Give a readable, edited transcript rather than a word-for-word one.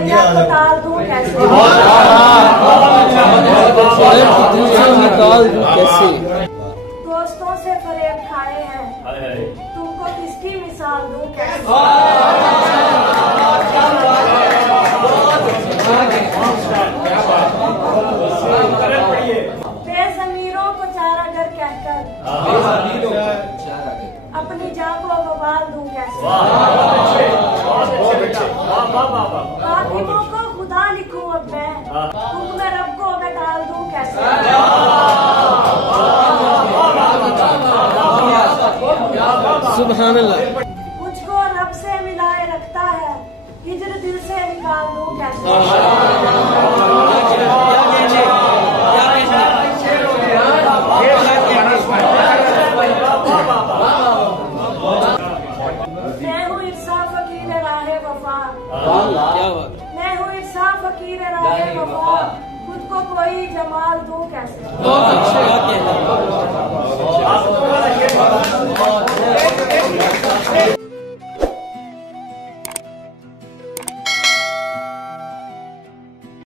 दरिया को टाल दूं कैसे? निकाल दूं कैसे? दोस्तों से फरेब खाए हैं, तुमको किसकी मिसाल दूं कैसे? बेज़मीरों को चारागर कहकर अपनी जान को बवाल दूं कैसे? कातिलों को खुदा लिखूं अब मैं, हुक्म रब को मैं डाल दूं कैसे? सुभान अल्लाह। मुझको रब से मिलाए रखता है, हिजर दिल से निकाल दूं कैसे? मैं हूँ इंसान फकीर राहे वफा, मैं हूँ इंसान फकीर राहे वफा, खुद को कोई जमाल दूं कैसे?